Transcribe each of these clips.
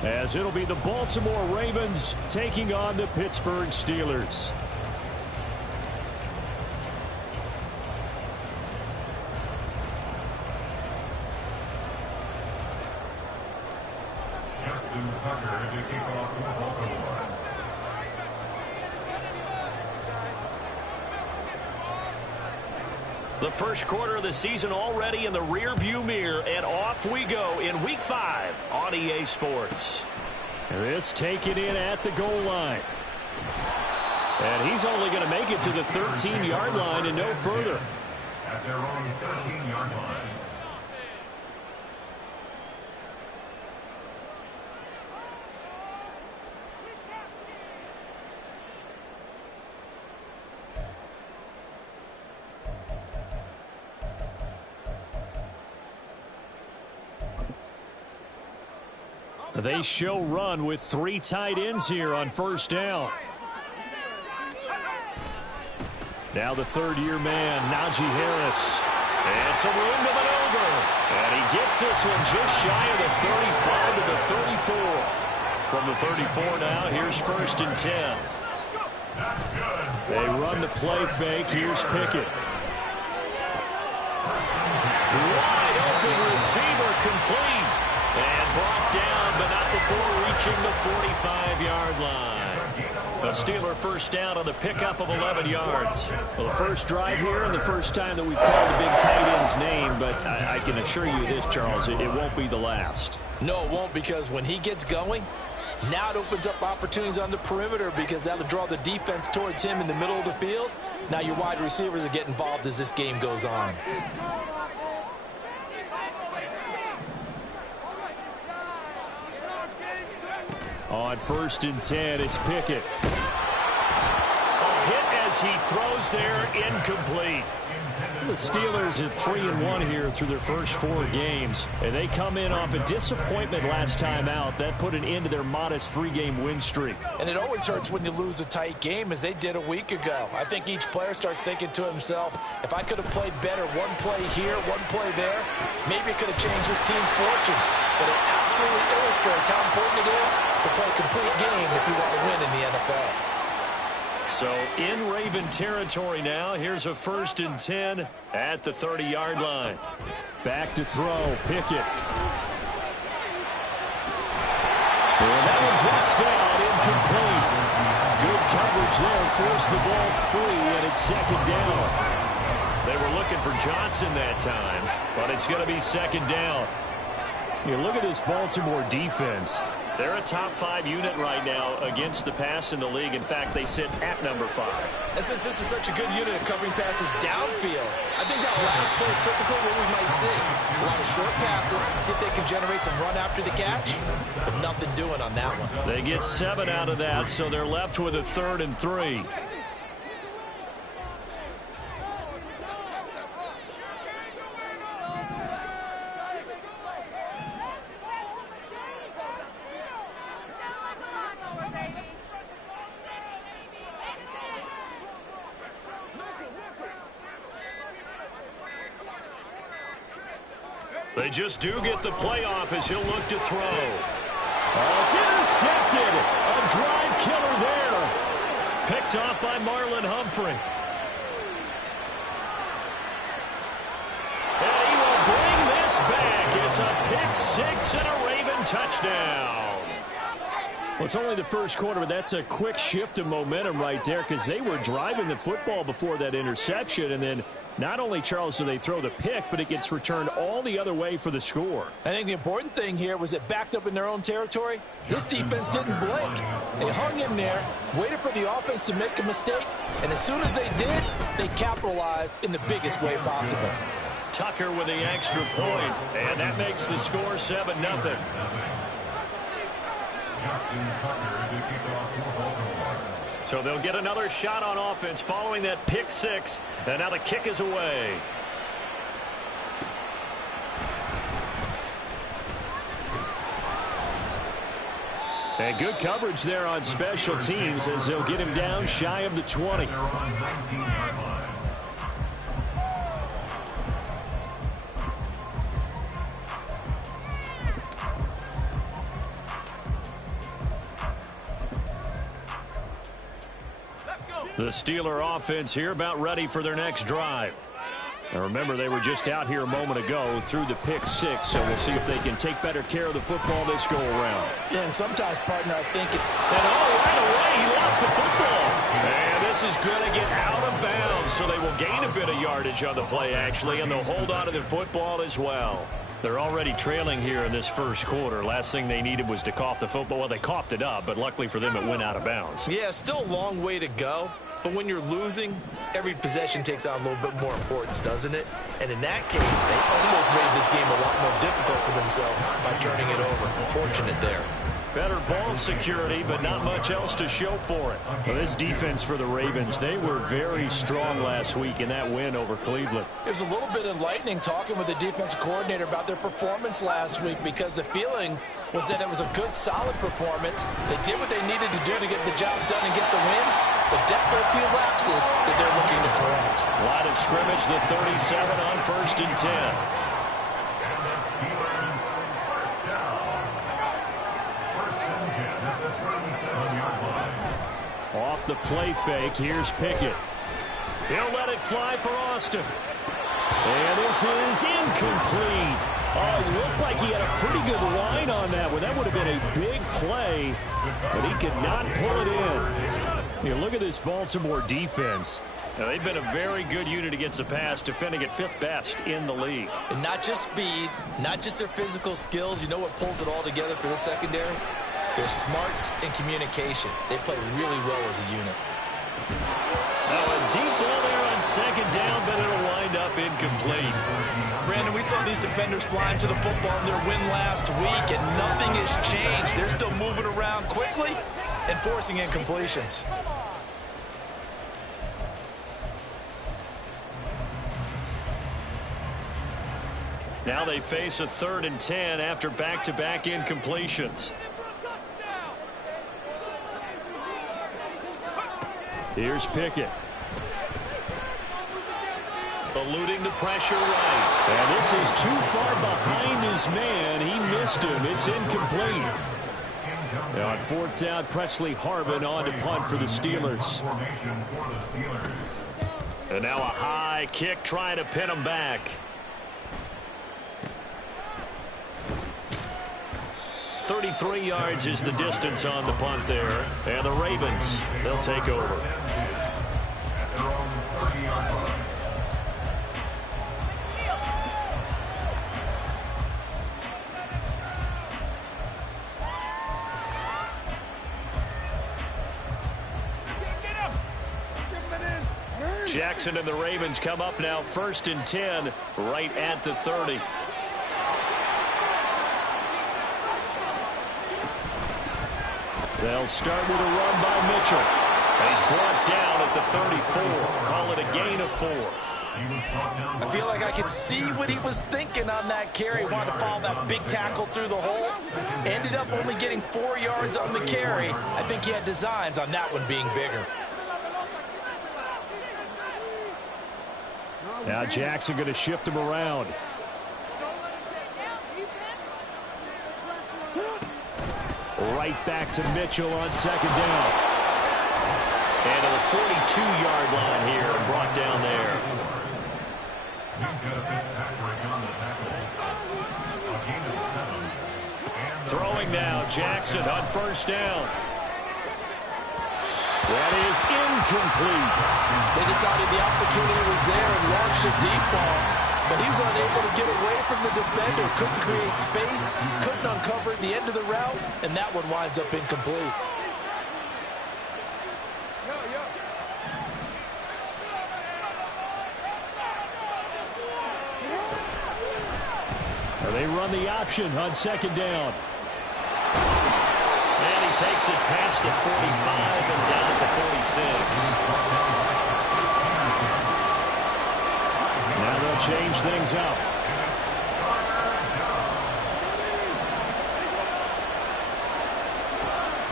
as it'll be the Baltimore Ravens taking on the Pittsburgh Steelers. The first quarter of the season already in the rearview mirror, and off we go in Week 5 on EA Sports. This taken in at the goal line. And he's only going to make it to the 13-yard line and no further. At their own 13-yard line. They show run with 3 tight ends here on first down. Now the third-year man, Najee Harris. And some room to maneuver. And he gets this one just shy of the 35 to the 34. From the 34 now, here's 1st and 10. They run the play fake. Here's Pickett. Wide open receiver complete. And brought down, but not before reaching the 45-yard line. A Steeler first down on the pickup of 11 yards. Well, the first drive here and the first time that we've called the big tight end's name, but I can assure you this, Charles, it won't be the last. No, it won't, because when he gets going, now it opens up opportunities on the perimeter because that'll draw the defense towards him in the middle of the field. Now your wide receivers will get involved as this game goes on. On 1st and 10, it's Pickett. A hit as he throws there, incomplete. The Steelers at 3-1 here through their first 4 games. And they come in off a disappointment last time out. That put an end to their modest 3-game win streak. And it always hurts when you lose a tight game, as they did a week ago. I think each player starts thinking to himself, if I could have played better one play here, one play there, maybe it could have changed this team's fortunes. But it absolutely illustrates how important it is to play a complete game if you want to win in the NFL. So in Raven territory now, here's a 1st and 10 at the 30-yard line. Back to throw, Pickett. And that one drops down, incomplete. Good coverage there, forced the ball free, and it's 2nd down. They were looking for Johnson that time, but it's going to be 2nd down. You look at this Baltimore defense. They're a top 5 unit right now against the pass in the league. In fact, they sit at number 5. And since this is such a good unit of covering passes downfield, I think that last play is typically what we might see. A lot of short passes, see if they can generate some run after the catch, but nothing doing on that one. They get 7 out of that, so they're left with a 3rd and 3. They just do get the playoff as he'll look to throw. Oh, it's intercepted. A drive killer there. Picked off by Marlon Humphrey. And he will bring this back. It's a pick 6 and a Raven touchdown. Well, it's only the first quarter, but that's a quick shift of momentum right there because they were driving the football before that interception, and then not only, Charles, do they throw the pick, but it gets returned all the other way for the score. I think the important thing here was it backed up in their own territory. This defense didn't blink. They hung in there, waited for the offense to make a mistake, and as soon as they did, they capitalized in the biggest way possible. Tucker with the extra point, and that makes the score 7-0. So they'll get another shot on offense following that pick 6, and now the kick is away. And good coverage there on special teams as they'll get him down shy of the 20. The Steeler offense here about ready for their next drive. Now remember, they were just out here a moment ago through the pick six, so we'll see if they can take better care of the football this go around. Yeah, and sometimes, partner, I think And right away, he lost the football. And this is going to get out of bounds, so they will gain a bit of yardage on the play, actually, and they'll hold on to the football as well. They're already trailing here in this first quarter. Last thing they needed was to cough the football. Well, they coughed it up, but luckily for them, it went out of bounds. Yeah, still a long way to go. But when you're losing, every possession takes on a little bit more importance, doesn't it? And in that case, they almost made this game a lot more difficult for themselves by turning it over. Unfortunate there. Better ball security, but not much else to show for it. Well, this defense for the Ravens, they were very strong last week in that win over Cleveland. It was a little bit enlightening talking with the defensive coordinator about their performance last week, because the feeling was that it was a good, solid performance. They did what they needed to do to get the job done and get the win, but definitely a few lapses that they're looking to correct. Line of scrimmage, the 37 on 1st and 10. Off the play fake, here's Pickett. He'll let it fly for Austin. And this is incomplete. Oh, it looked like he had a pretty good line on that one. That would have been a big play, but he could not pull it in. You look at this Baltimore defense. Now, they've been a very good unit against the pass, defending at 5th best in the league. And not just speed, not just their physical skills. You know what pulls it all together for the secondary? Their smarts and communication. They play really well as a unit. Now a deep ball there on 2nd down, but it'll wind up incomplete. Brandon, we saw these defenders flying to the football in their win last week, and nothing has changed. They're still moving around quickly and forcing incompletions. Now they face a 3rd and 10 after back-to-back incompletions. Here's Pickett. Eluding the pressure right. And this is too far behind his man. He missed him. It's incomplete. Now on 4th down, Presley Harvin on to punt for the Steelers. And now a high kick trying to pin him back. 33 yards is the distance on the punt there. And the Ravens, they'll take over. Jackson and the Ravens come up now 1st and 10 right at the 30. They'll start with a run by Mitchell. And he's brought down at the 34. Call it a gain of 4. I feel like I could see what he was thinking on that carry. Wanted to follow that big tackle through the hole. Ended up only getting 4 yards on the carry. I think he had designs on that one being bigger. Now Jackson going to shift him around. Right back to Mitchell on 2nd down. And to the 42-yard line here and brought down there. Throwing now, Jackson on 1st down. That is incomplete. They decided the opportunity was there and launched a deep ball, but he was unable to get away from the defender, couldn't create space, couldn't uncover the end of the route, and that one winds up incomplete. They run the option on 2nd down. And he takes it past the 45 and down at the 46. Now they'll change things up.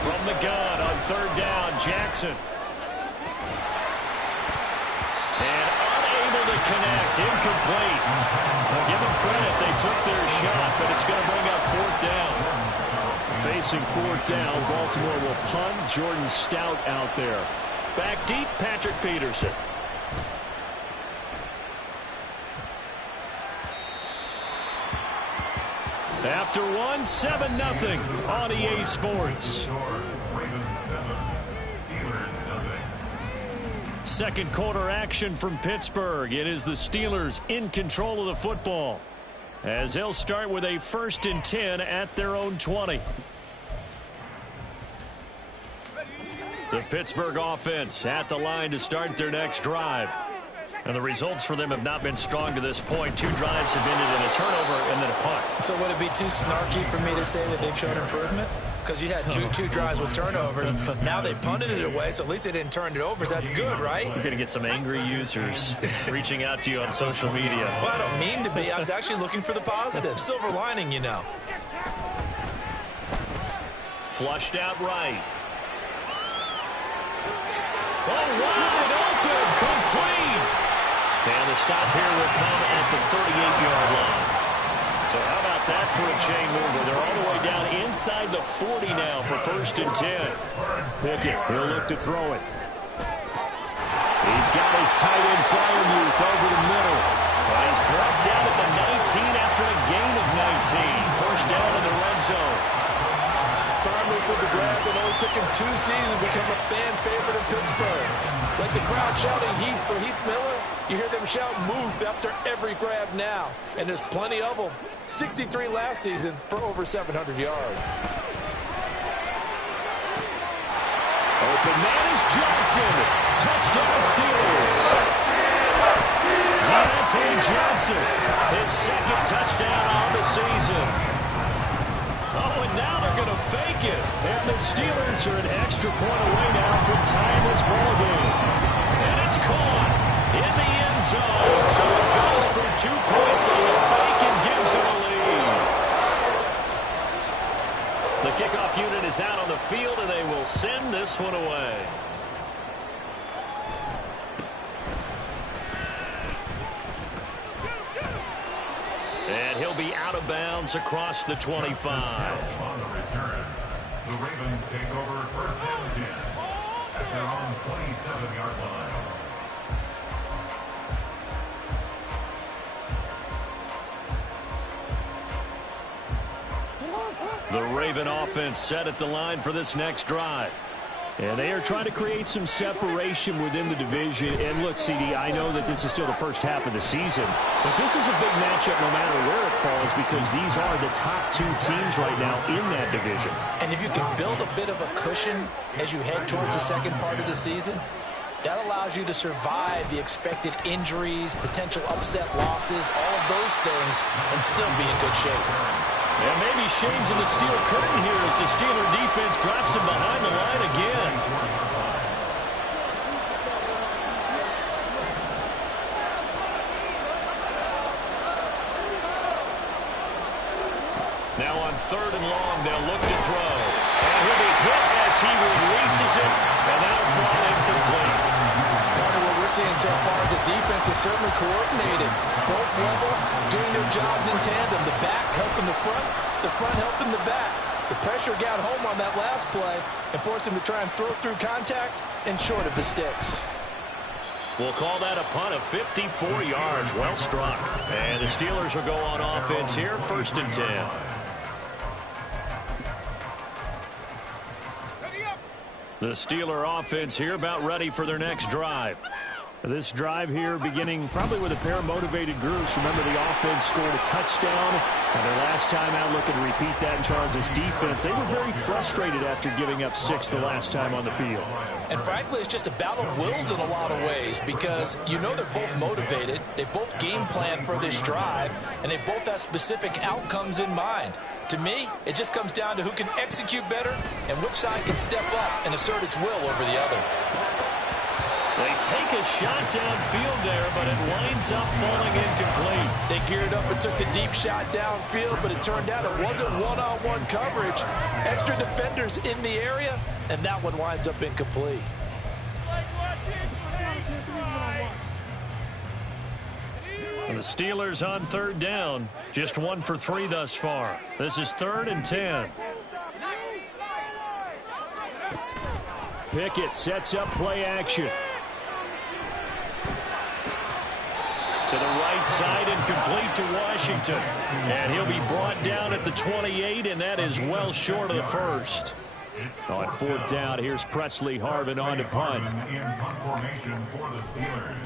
From the gun on 3rd down, Jackson. And unable to connect, incomplete. Well, give them credit, they took their shot, but it's going to bring up 4th down. Facing 4th down, Baltimore will punt. Jordan Stout out there. Back deep, Patrick Peterson. After one, 7-0 on EA Sports. Second quarter action from Pittsburgh. It is the Steelers in control of the football, as they'll start with a 1st and 10 at their own 20. The Pittsburgh offense at the line to start their next drive. And the results for them have not been strong to this point. 2 drives have ended in a turnover and then a punt. So would it be too snarky for me to say that they've shown improvement? Because you had two drives with turnovers. Now they punted it away, so at least they didn't turn it over. So that's good, right? You're going to get some angry users reaching out to you on social media. Well, I don't mean to be. I was actually looking for the positive. Silver lining, you know. Flushed out right. Oh, wide open, complete. And the stop here will come at the 38-yard line. So how about that for a chain mover? They're all the way down inside the 40 now for 1st and 10. Pickett, he'll look to throw it. He's got his tight end Fryermuth over the middle. Well, he's brought down at the 19 after a gain of 19. First down in the red zone. Fryermuth with the grab. It only took him 2 seasons to become a fan favorite in Pittsburgh. Like the crowd shouting Heath for Heath Miller, you hear them shout Muth after every grab now. And there's plenty of them. 63 last season for over 700 yards. Open man is Johnson. Touchdown Steelers. Deontay Johnson, his 2nd touchdown on the season. Oh, and now they're going to fake it. And the Steelers are an extra point away now from tying this ball game. And it's caught in the end zone. So it goes for 2 points on the fake and gives them a lead. The kickoff unit is out on the field, and they will send this one away. And he'll be out of bounds across the 25. On the return, the Ravens take over 1st and 10 at their own 27-yard line. The Raven offense set at the line for this next drive. And they are trying to create some separation within the division. And look, CD, I know that this is still the first half of the season, but this is a big matchup no matter where it falls, because these are the top 2 teams right now in that division. And if you can build a bit of a cushion as you head towards the second part of the season, that allows you to survive the expected injuries, potential upset losses, all of those things, and still be in good shape. And maybe shades in the steel curtain here as the Steeler defense drops him behind the line again. Now on 3rd and long, they'll look to throw. And he'll be hit as he releases it, and that'll fall incomplete. What we're seeing so far is the defense is certainly coordinated. Both levels doing their jobs in tandem. The back helping the front helping the back. The pressure got home on that last play and forced him to try and throw through contact and short of the sticks. We'll call that a punt of 54 yards. Well struck. And the Steelers will go on offense here, 1st and 10. The Steeler offense here about ready for their next drive. This drive here beginning probably with a pair of motivated groups. Remember, the offense scored a touchdown, and their last time out looking to repeat that in Charles' defense. They were very frustrated after giving up 6 the last time on the field. And frankly, it's just a battle of wills in a lot of ways, because you know they're both motivated, they both game plan for this drive, and they both have specific outcomes in mind. To me, it just comes down to who can execute better and which side can step up and assert its will over the other. They take a shot downfield there, but it winds up falling incomplete. They geared up and took a deep shot downfield, but it turned out it wasn't one-on-one coverage. Extra defenders in the area, and that one winds up incomplete. And the Steelers on 3rd down, just 1 for 3 thus far. This is 3rd and 10. Pickett sets up play action. To the right side and complete to Washington. And he'll be brought down at the 28, and that is well short of the first. On fourth down, here's Presley Harvin on to punt. In punt formation for the Steelers.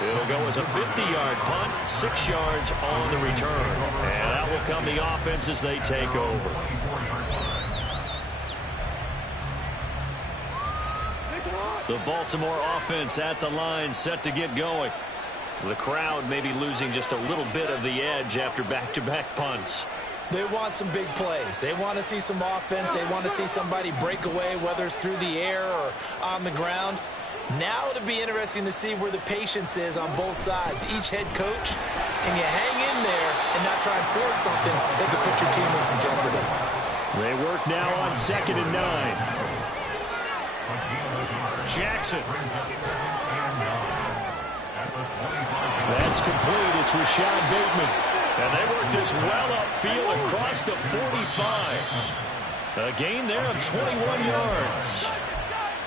It'll go as a 50-yard punt, 6 yards on the return. And that will come the offense as they take over. The Baltimore offense at the line, set to get going. The crowd may be losing just a little bit of the edge after back-to-back punts. They want some big plays. They want to see some offense. They want to see somebody break away, whether it's through the air or on the ground. Now it'll be interesting to see where the patience is on both sides. Each head coach, can you hang in there and not try and force something that could put your team in some jeopardy? They work now on 2nd and 9. Jackson. That's complete. It's Rashad Bateman. And they work this well upfield across the 45. A gain there of 21 yards.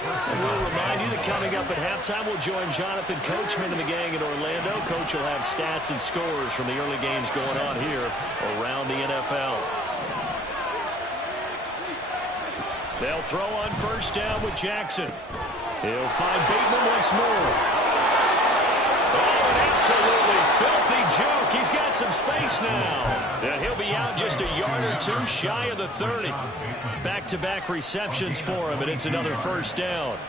And we'll remind you that coming up at halftime, we'll join Jonathan Coachman and the gang in Orlando. Coach will have stats and scores from the early games going on here around the NFL. They'll throw on first down with Jackson. He'll find Bateman once more. Oh, an absolutely filthy joke. He's got some space now. And he'll be out just a yard or two shy of the 30. Back-to-back receptions for him, and it's another first down.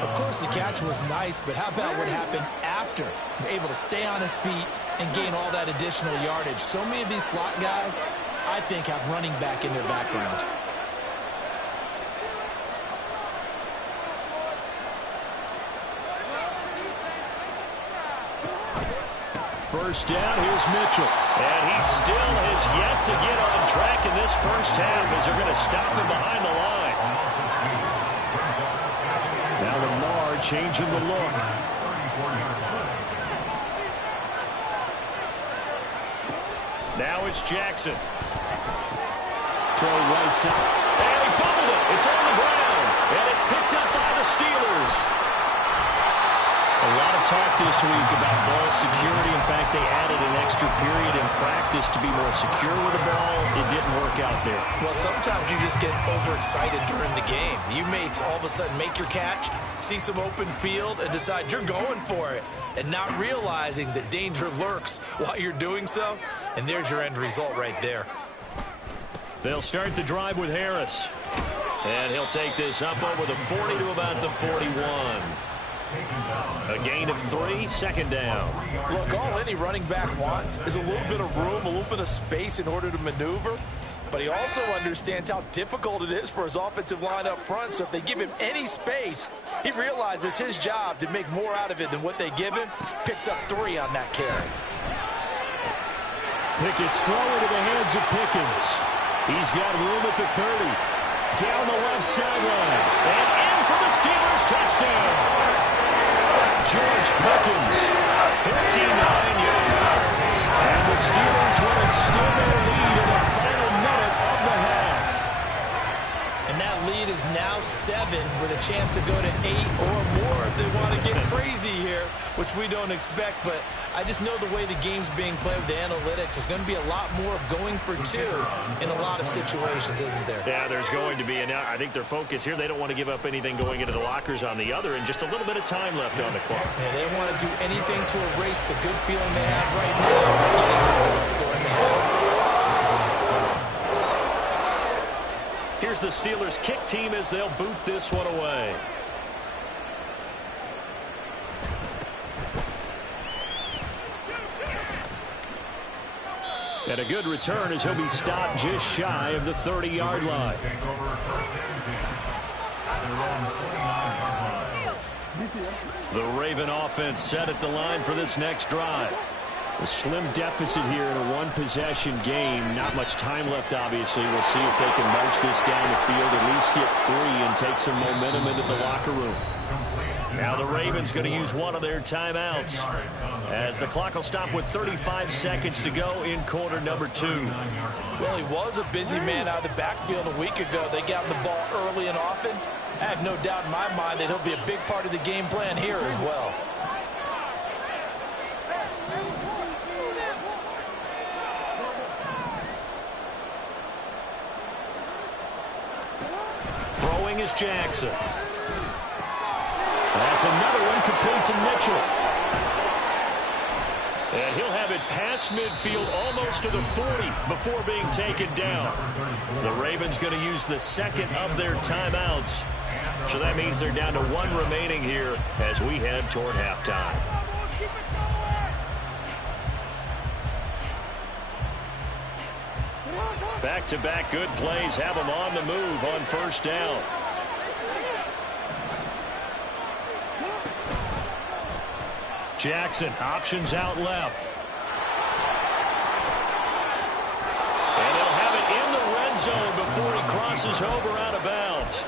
Of course, the catch was nice, but how about what happened after? Able to stay on his feet and gain all that additional yardage. So many of these slot guys, I think, have running back in their background. First down, here's Mitchell. And he still has yet to get on track in this first half as they're going to stop him behind the line. Now Lamar changing the look. Now it's Jackson. Throw right side. And he fumbled it. It's on the ground. And it's picked up by the Steelers. A lot of talk this week about ball security. In fact, they added an extra period in practice to be more secure with the ball. It didn't work out there. Well, sometimes you just get overexcited during the game. You may all of a sudden make your catch, see some open field, and decide you're going for it, and not realizing that danger lurks while you're doing so. And there's your end result right there. They'll start the drive with Harris. And he'll take this up over the 40 to about the 41. A gain of 3, 2nd down. Look, all any running back wants is a little bit of room, a little bit of space in order to maneuver. But he also understands how difficult it is for his offensive line up front. So if they give him any space, he realizes his job to make more out of it than what they give him. Picks up 3 on that carry. Pickett's throw into the hands of Pickens. He's got room at the 30. Down the left sideline. And in for the Steelers touchdown. George Pickens, 59 yards. And the Steelers will extend their lead in the final minute of the half. And that lead is now 7 with a chance to go to 8 or more if they want to get crazy here, which we don't expect. But I just know the way the game's being played with the analytics, there's going to be a lot more of going for 2 in a lot of situations, isn't there? Yeah, there's going to be. And I think their focus here, they don't want to give up anything going into the lockers on the other, and just a little bit of time left on the clock. Yeah, they don't want to do anything to erase the good feeling they have right now by getting this lead score in the half. Here's the Steelers kick team as they'll boot this one away. And a good return as he'll be stopped just shy of the 30-yard line. The Raven offense set at the line for this next drive. A slim deficit here in a one-possession game. Not much time left, obviously. We'll see if they can march this down the field, at least get 3, and take some momentum into the locker room. Now the Ravens going to use one of their timeouts as the clock will stop with 35 seconds to go in quarter number 2. Well, he was a busy man out of the backfield a week ago. They got the ball early and often. I have no doubt in my mind that he'll be a big part of the game plan here as well. Throwing is Jackson. That's another one complete to Mitchell. And he'll have it past midfield almost to the 40 before being taken down. The Ravens going to use the second of their timeouts. So that means they're down to 1 remaining here as we head toward halftime. Back-to-back good plays have them on the move on first down. Jackson options out left. And they'll have it in the red zone before he crosses over out of bounds.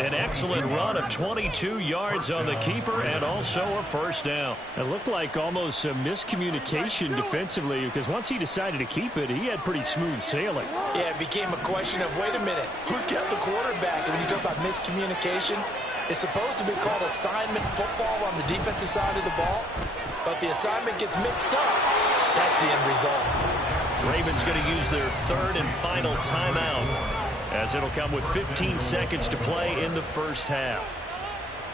An excellent run of 22 yards on the keeper and also a first down. It looked like almost a miscommunication defensively because once he decided to keep it, he had pretty smooth sailing. Yeah, it became a question of, wait a minute, who's got the quarterback? And when you talk about miscommunication, it's supposed to be called assignment football on the defensive side of the ball, but the assignment gets mixed up. That's the end result. Ravens going to use their third and final timeout as it'll come with 15 seconds to play in the first half.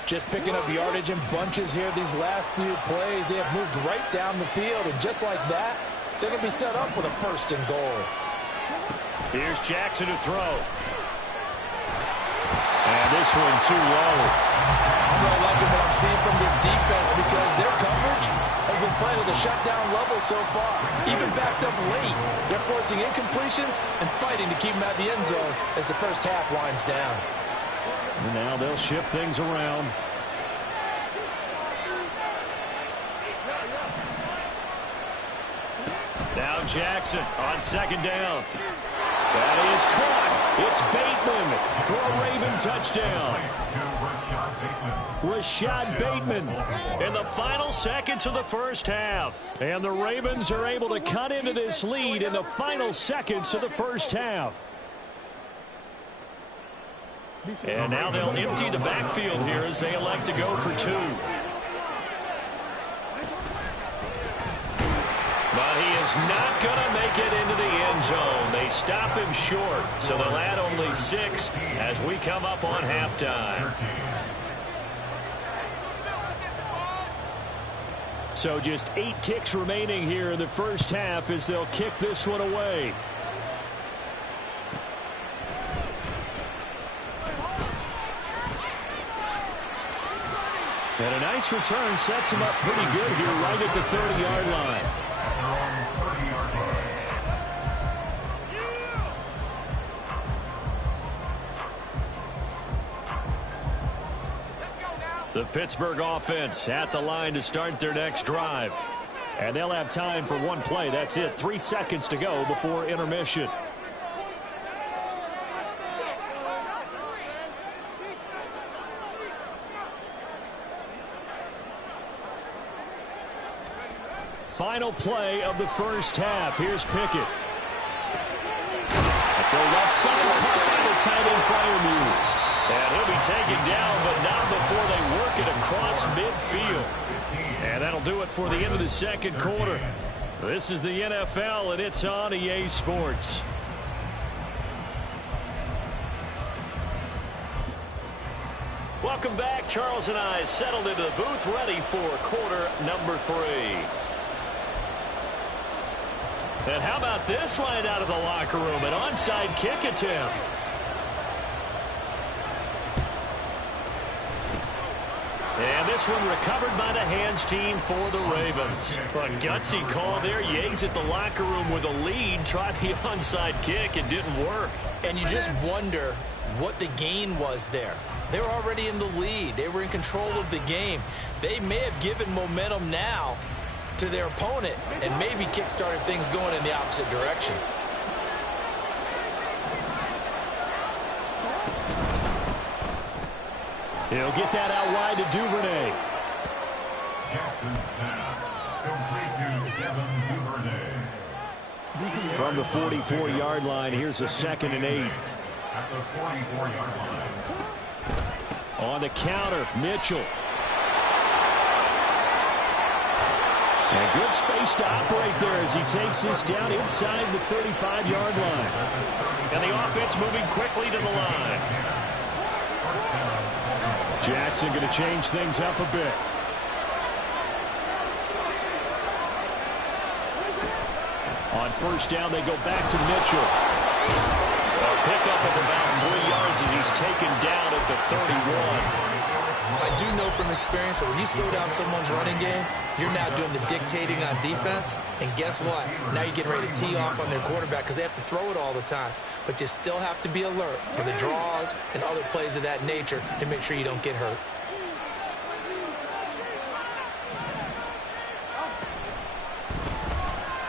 Just picking up yardage in bunches here these last few plays. They have moved right down the field, and just like that, they're going to be set up with a first and goal. Here's Jackson to throw. And this one too low. I'm really liking what I'm seeing from this defense because their coverage has been playing at a shutdown level so far. Even backed up late, they're forcing incompletions and fighting to keep them out of the end zone as the first half winds down. And now they'll shift things around. Now Jackson on second down. That is caught. It's Bateman for a Raven touchdown. Rashad Bateman in the final seconds of the first half. And the Ravens are able to cut into this lead in the final seconds of the first half. And now they'll empty the backfield here as they elect to go for 2. But he is not going to make it into the end zone. They stop him short, so they'll add only 6 as we come up on halftime. So just 8 ticks remaining here in the first half as they'll kick this one away. And a nice return sets him up pretty good here right at the 30-yard line. The Pittsburgh offense at the line to start their next drive. And they'll have time for one play. That's it. 3 seconds to go before intermission. Final play of the first half. Here's Pickett. For left side, caught by the tight end Freiermuth. And he'll be taken down, but not before they work it across midfield. And that'll do it for the end of the second quarter. This is the NFL, and it's on EA Sports. Welcome back. Charles and I settled into the booth, ready for quarter number 3. And how about this right out of the locker room? An onside kick attempt. And this one recovered by the hands team for the Ravens. A gutsy call there. Yates at the locker room with a lead. Tried the onside kick. It didn't work. And you just wonder what the gain was there. They were already in the lead. They were in control of the game. They may have given momentum now to their opponent and maybe kick-started things going in the opposite direction. He'll get that out wide to Duvernay. Jackson's pass. Complete to Devin Duvernay. From the 44-yard line, here's a 2nd and 8. At the 44-yard line. On the counter, Mitchell. And good space to operate there as he takes this down inside the 35-yard line. And the offense moving quickly to the line. Jackson going to change things up a bit. On 1st down, they go back to Mitchell. A pickup of about 3 yards as he's taken down at the 31. I do know from experience that when you slow down someone's running game, you're now doing the dictating on defense. And guess what? Now you're getting ready to tee off on their quarterback because they have to throw it all the time. But you still have to be alert for the draws and other plays of that nature to make sure you don't get hurt.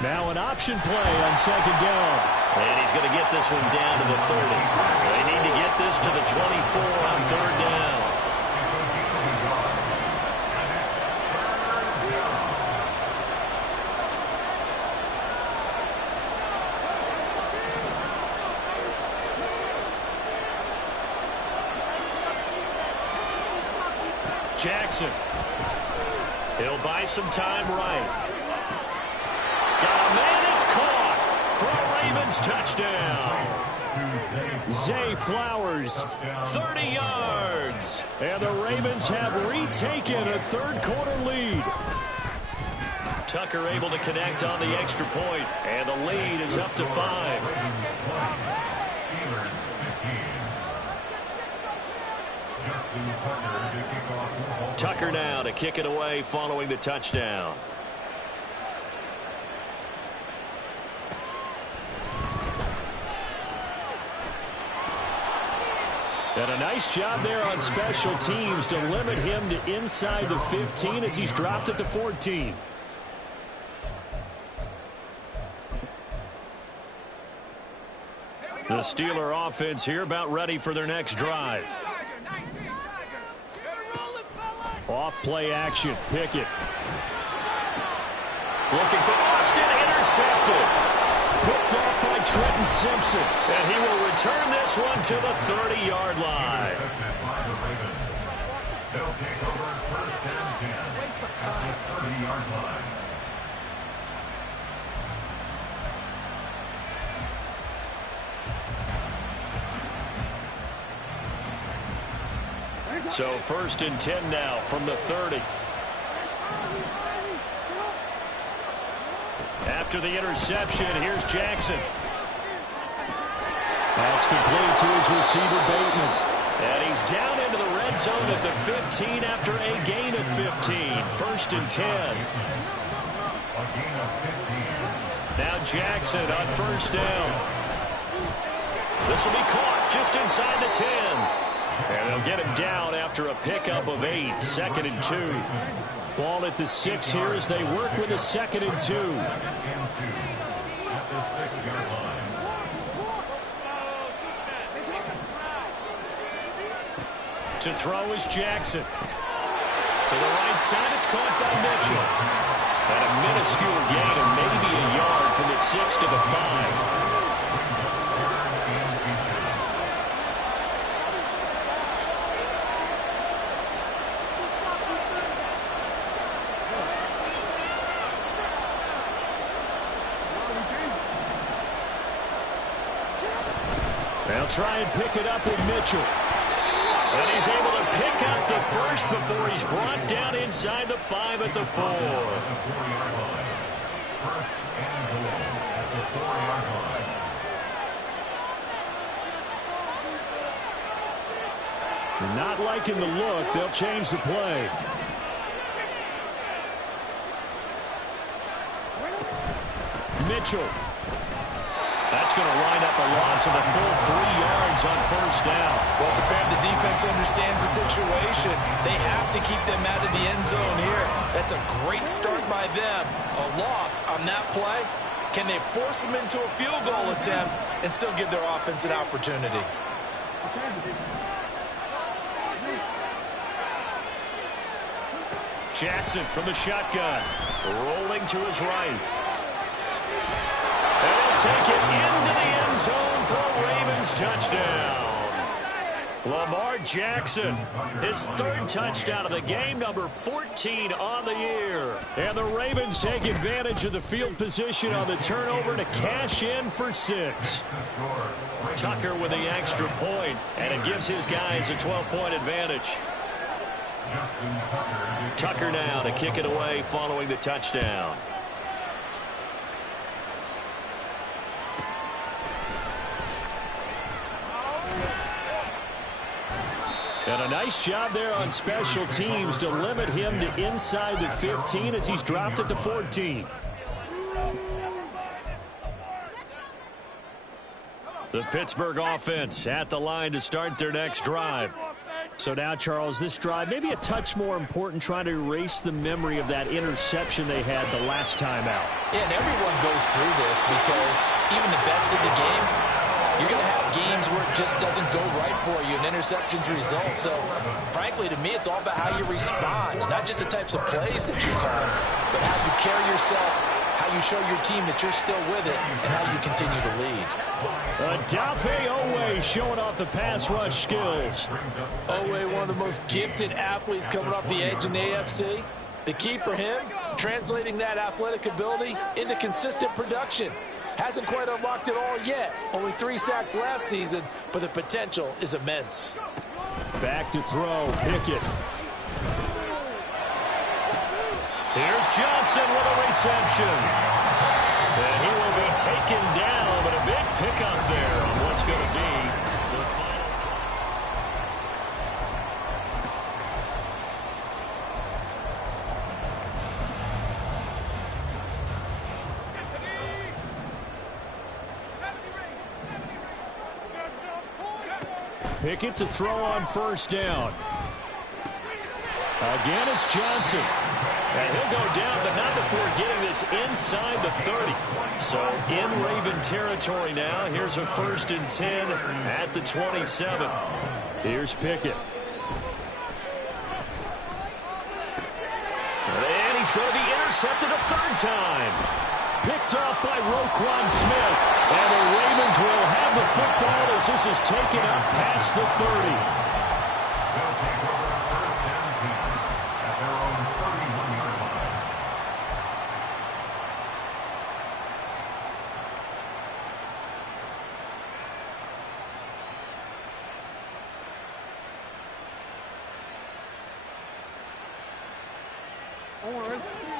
Now an option play on 2nd down. And he's going to get this one down to the 30. They need to get this to the 24 on 3rd down. Jackson. He'll buy some time right. Got a man, it's caught for a Ravens touchdown. Zay Flowers, 30 yards. and the Ravens have retaken a 3rd quarter lead. Tucker able to connect on the extra point, and the lead is up to 5. Steelers 15. Tucker now to kick it away following the touchdown. And a nice job there on special teams to limit him to inside the 15 as he's dropped at the 14. The Steeler offense here about ready for their next drive. Off play action, Pickett. Looking for Austin, intercepted. Picked off by Trenton Simpson. And he will return this one to the 30-yard line. They'll take over 1st and 10 at the 30-yard line. So 1st and 10 now from the 30. After the interception, here's Jackson. That's complete to his receiver, Bateman. And he's down into the red zone at the 15 after a gain of 15. 1st and 10. A gain of 15. Now Jackson on 1st down. This will be caught just inside the 10. And they'll get him down after a pickup of 8. 2nd and 2. Ball at the 6 here as they work with a 2nd and 2. 2nd and 2 at the 6-yard line. To throw is Jackson. To the right side, it's caught by Mitchell. And a minuscule gain of maybe a yard from the 6 to the 5. They'll try and pick it up with Mitchell. And he's able to pick up the first before he's brought down inside the 5 at the 4. At the 4-yard line. 1st and goal at the 4-yard line. Not liking the look. They'll change the play. Mitchell. That's going to wind up a loss of a full 3 yards on 1st down. Well, it's apparent the defense understands the situation. They have to keep them out of the end zone here. That's a great start by them. A loss on that play. Can they force them into a field goal attempt and still give their offense an opportunity? Jackson from the shotgun. Rolling to his right. And he'll take it into the end zone for a Ravens touchdown. Lamar Jackson, his third touchdown of the game, number 14 on the year. And the Ravens take advantage of the field position on the turnover to cash in for 6. Tucker with the extra point, and it gives his guys a 12-point advantage. Tucker now to kick it away following the touchdown. And a nice job there on special teams to limit him to inside the 15 as he's dropped at the 14. The Pittsburgh offense at the line to start their next drive. So now, Charles, this drive maybe a touch more important, trying to erase the memory of that interception they had the last time out. Yeah, and everyone goes through this because even the best in the game, you're going to have games where it just doesn't go right for you, and interceptions result. So, frankly, to me, it's all about how you respond, not just the types of plays that you call, but how you carry yourself, how you show your team that you're still with it, and how you continue to lead. Dafe Owe showing off the pass rush skills. Owe, one of the most gifted athletes coming off the edge in the AFC. The key for him, translating that athletic ability into consistent production. Hasn't quite unlocked it all yet. Only 3 sacks last season, but the potential is immense. Back to throw, Pickett. Here's Johnson with a reception. And he will be taken down, but a big pickup there on what's going to be the final. Pickett to throw on first down. Again, it's Johnson. And he'll go down, but not before getting this inside the 30. So in Raven territory now. Here's a 1st and 10 at the 27. Here's Pickett. And he's going to be intercepted a 3rd time. Picked up by Roquan Smith. And the Ravens will have the football as this is taken up past the 30. They'll take over 1st and 10 at their own 31-yard line.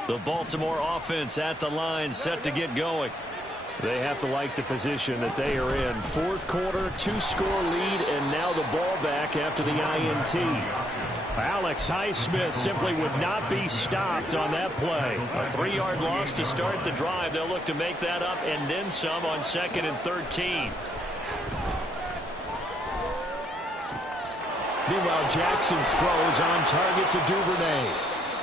The Baltimore offense at the line, set to get going. They have to like the position that they are in. 4th quarter, 2-score lead, and now the ball back after the INT. Alex Highsmith simply would not be stopped on that play. A 3-yard loss to start the drive. They'll look to make that up and then some on 2nd and 13. Meanwhile, Jackson's throw is on target to Duvernay.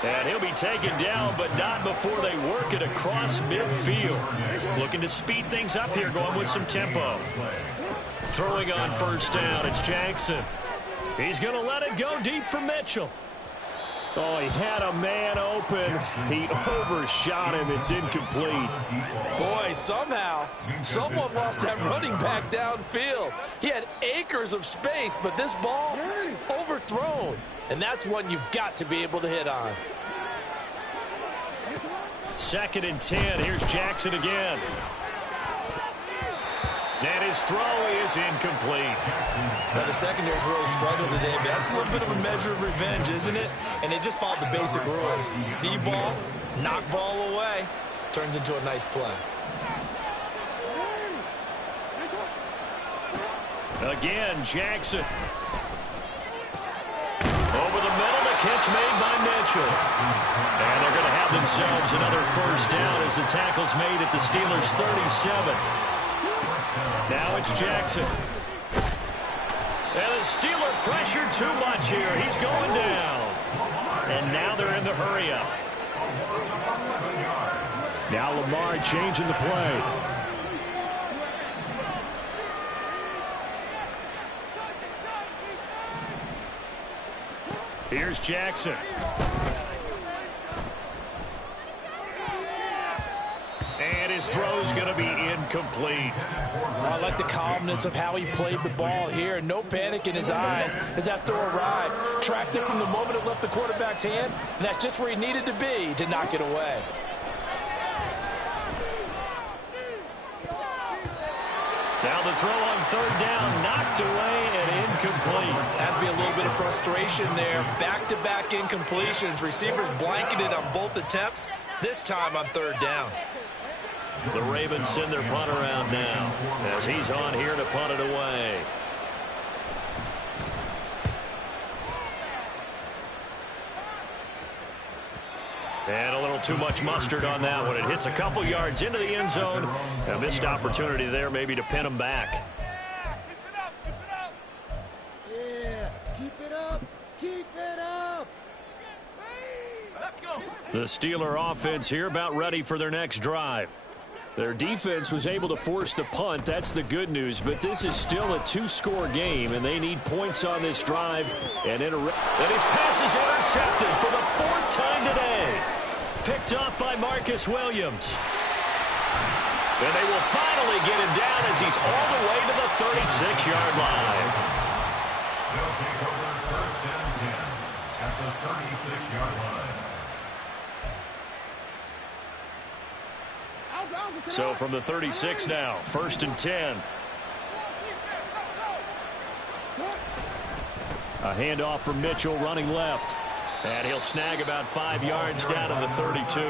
And he'll be taken down, but not before they work it across midfield. Looking to speed things up here, going with some tempo. Throwing on first down, it's Jackson. He's going to let it go deep for Mitchell. Oh, he had a man open. He overshot him. It's incomplete. Boy, somehow, someone lost that running back downfield. He had acres of space, but this ball overthrown. And that's one you've got to be able to hit on. 2nd and 10. Here's Jackson again. And his throw is incomplete. Now, the secondary's really struggled today, but that's a little bit of a measure of revenge, isn't it? And they just followed the basic rules. See ball, knock ball away, turns into a nice play. Again, Jackson. Over the middle, the catch made by Mitchell. And they're going to have themselves another first down as the tackle's made at the Steelers' 37. Now it's Jackson. And the Steeler pressure too much here. He's going down. And now they're in the hurry-up. Now Lamar changing the play. Here's Jackson. And his throw's going to be incomplete. I like the calmness of how he played the ball here. No panic in his eyes as that throw arrived. Tracked it from the moment it left the quarterback's hand, and that's just where he needed to be to knock it away. Now the throw on third down, knocked away and incomplete. Has to be a little bit of frustration there. Back-to-back incompletions. Receivers blanketed on both attempts, this time on third down. The Ravens send their punter out now as he's on here to punt it away. And a little too much mustard on that one. It hits a couple yards into the end zone. A missed opportunity there maybe to pin him back. Yeah, keep it up. Keep it up. Let's go. The Steeler offense here about ready for their next drive. Their defense was able to force the punt. That's the good news. But this is still a two-score game, and they need points on this drive. And his pass is intercepted for the fourth time today. Picked up by Marcus Williams. And they will finally get him down as he's all the way to the 36-yard line. They'll take over first and 10 at the 36-yard line. So from the 36 now, first and 10. A handoff from Mitchell running left. And he'll snag about 5 yards down to the 32.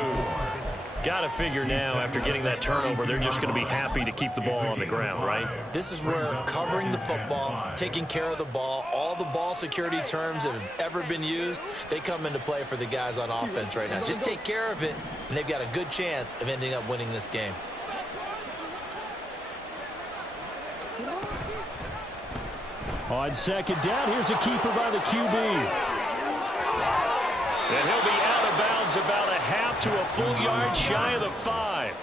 Got to figure now, after getting that turnover, they're just going to be happy to keep the ball on the ground, right? This is where covering the football, taking care of the ball, all the ball security terms that have ever been used, they come into play for the guys on offense right now. Just take care of it, and they've got a good chance of ending up winning this game. On second down, here's a keeper by the QB. And he'll be out of bounds about a half to a full yard shy of the 5.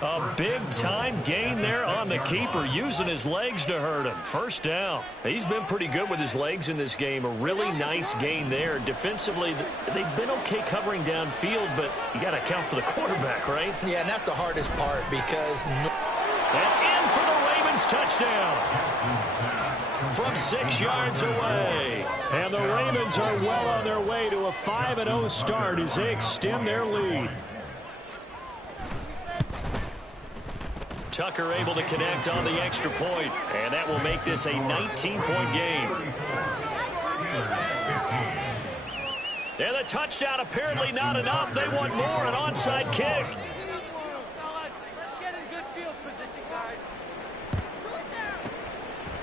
A big-time gain there on the keeper, using his legs to hurt him. First down. He's been pretty good with his legs in this game. A really nice gain there. Defensively, they've been okay covering downfield, but you got to account for the quarterback, right? Yeah, and that's the hardest part because... And in for the Ravens touchdown. From 6 yards away. And the Ravens are well on their way to a 5-0 start as they extend their lead. Tucker able to connect on the extra point, and that will make this a 19-point game. And the touchdown apparently not enough. They want more, an onside kick.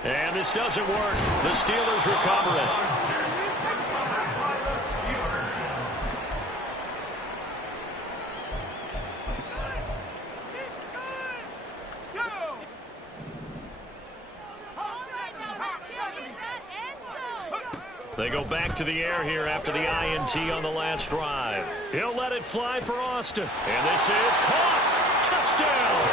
And this doesn't work. The Steelers recover it. They go back to the air here after the INT on the last drive. He'll let it fly for Austin. And this is caught. Touchdown.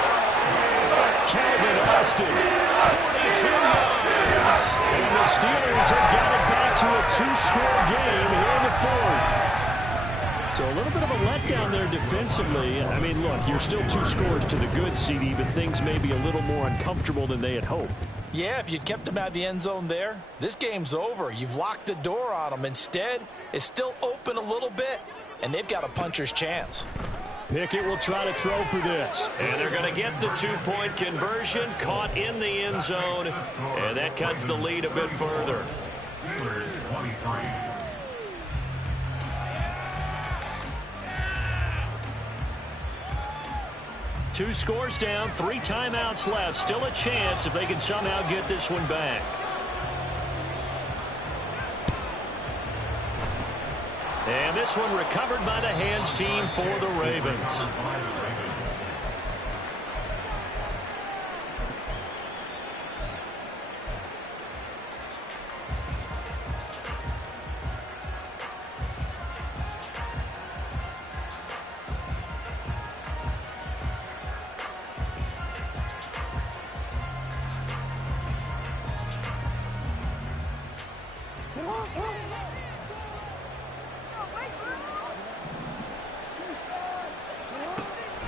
Calvin Austin, 42 yards. And the Steelers have got it back to a two-score game here in the fourth. So a little bit of a letdown there defensively. I mean, look, you're still 2 scores to the good, CD, but things may be a little more uncomfortable than they had hoped. Yeah, if you'd kept them out of the end zone there, this game's over. You've locked the door on them. Instead, it's still open a little bit, and they've got a puncher's chance. Pickett will try to throw for this. And they're going to get the 2-point conversion, caught in the end zone, and that cuts the lead a bit further. Steelers 23. Two scores down, 3 timeouts left. Still a chance if they can somehow get this one back. And this one recovered by the hands team for the Ravens.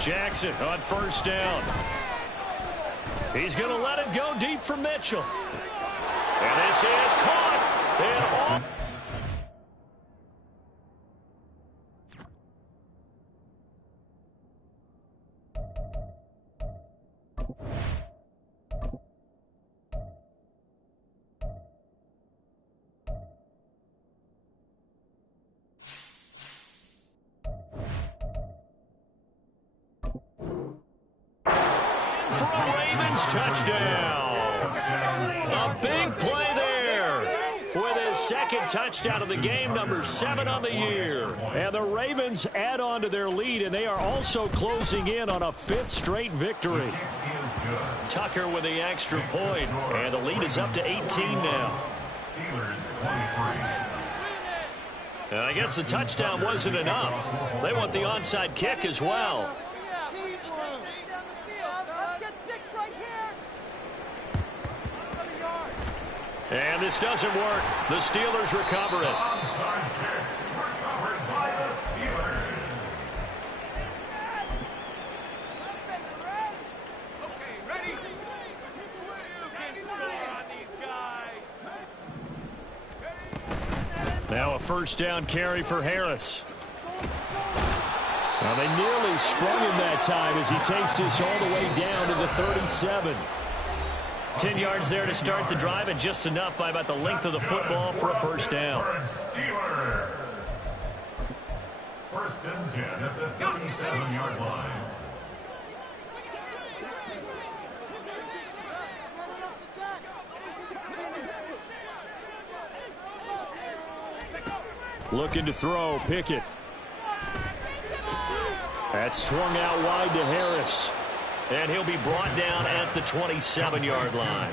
Jackson on first down. He's going to let it go deep for Mitchell. And this is caught. And all... for a Ravens touchdown. A big play there with his second touchdown of the game, number 7 on the year. And the Ravens add on to their lead, and they are also closing in on a 5th straight victory. Tucker with the extra point, and the lead is up to 18 now. And I guess the touchdown wasn't enough. They want the onside kick as well. And this doesn't work. The Steelers recover it. Recovered by the Steelers. Okay, ready? You can score on these guys. Now a first down carry for Harris. Now they nearly sprung him that time as he takes this all the way down to the 37. 10 yards there to start the drive, and just enough by about the length of the football for a first down. Steelers. First and 10 at the 37-yard line. Looking to throw, Pickett. That's swung out wide to Harris. And he'll be brought down at the 27-yard line.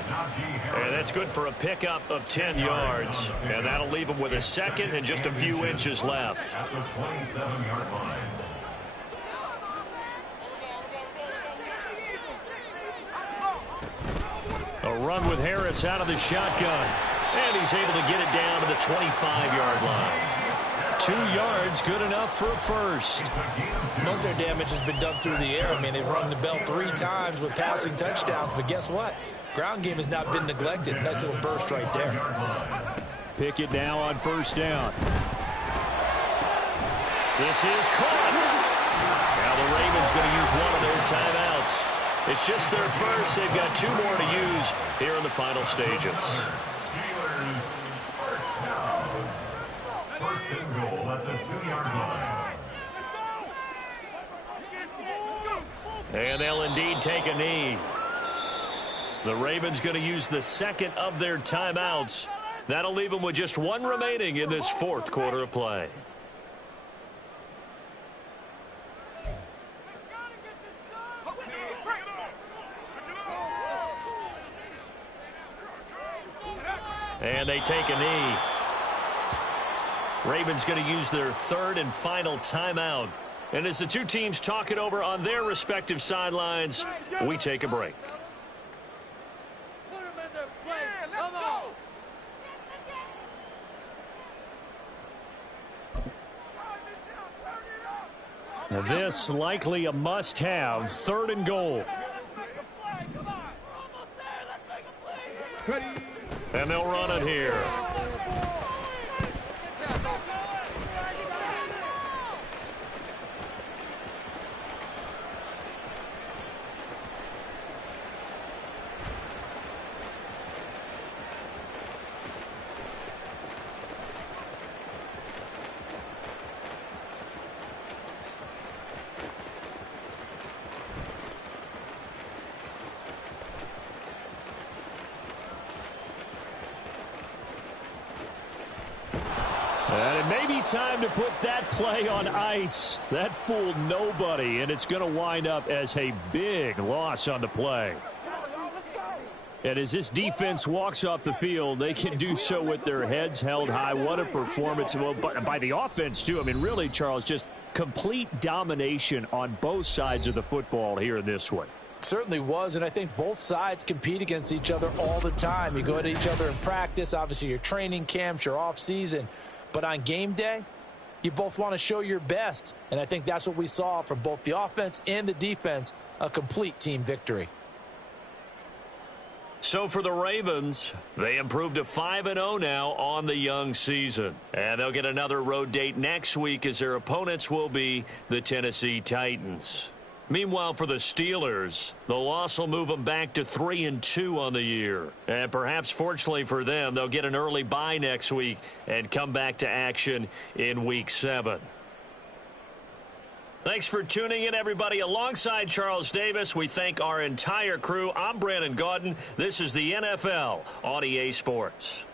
And that's good for a pickup of 10 yards. And that'll leave him with a second and just a few inches left. At the 27-yard line. A run with Harris out of the shotgun. And he's able to get it down to the 25-yard line. 2 yards, good enough for a first. Most of their damage has been done through the air. I mean, they've rung the bell 3 times with passing touchdowns, but guess what? Ground game has not been neglected. Nice little burst right there. Pickett now on first down. This is caught. Now the Ravens going to use one of their timeouts. It's just their first. They've got 2 more to use here in the final stages. Steelers first down. First and goal at the 2-yard line. And they'll indeed take a knee. The Ravens going to use the second of their timeouts. That'll leave them with just 1 remaining in this 4th quarter of play. And they take a knee. Ravens going to use their 3rd and final timeout. And as the 2 teams talk it over on their respective sidelines, we take a break. Put them in their place. Come on. Now this likely a must-have, 3rd and goal. Come on. We're almost there. Let's make a play. Ready. And they'll run it here. And it may be time to put that play on ice. That fooled nobody, and it's going to wind up as a big loss on the play. And as this defense walks off the field, they can do so with their heads held high. What a performance. Well, by the offense, too. I mean, really, Charles, just complete domination on both sides of the football here in this one. Certainly was, and I think both sides compete against each other all the time. You go at each other in practice. Obviously, your training camps, your off season. But on game day, you both want to show your best. And I think that's what we saw from both the offense and the defense, a complete team victory. So for the Ravens, they improved to 5-0 now on the young season. And they'll get another road date next week as their opponents will be the Tennessee Titans. Meanwhile, for the Steelers, the loss will move them back to 3-2 on the year. And perhaps fortunately for them, they'll get an early bye next week and come back to action in Week 7. Thanks for tuning in, everybody. Alongside Charles Davis, we thank our entire crew. I'm Brandon Gaudin. This is the NFL on EA Sports.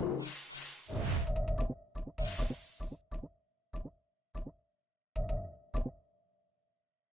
Boovenile.